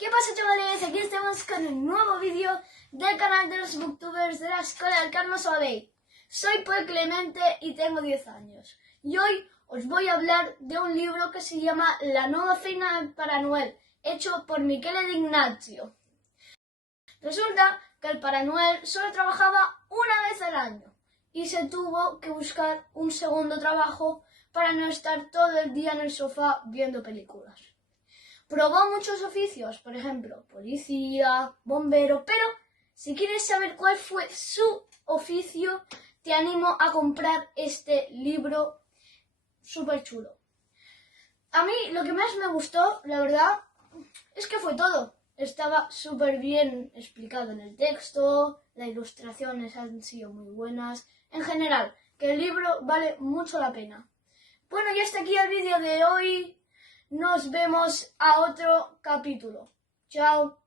¿Qué pasa, chavales? Aquí estamos con un nuevo vídeo del canal de los booktubers de la Escuela del Carme Sabadell. Soy Paul Clemente y tengo 10 años. Y hoy os voy a hablar de un libro que se llama La nueva feina para Noel, hecho por Michele D'Ignazio. Resulta que el Pare Noel solo trabajaba una vez al año y se tuvo que buscar un segundo trabajo para no estar todo el día en el sofá viendo películas. Probó muchos oficios, por ejemplo, policía, bombero, pero si quieres saber cuál fue su oficio, te animo a comprar este libro súper chulo. A mí lo que más me gustó, la verdad, es que fue todo. Estaba súper bien explicado en el texto, las ilustraciones han sido muy buenas. En general, que el libro vale mucho la pena. Bueno, y hasta aquí el vídeo de hoy. Nos vemos a otro capítulo. Chao.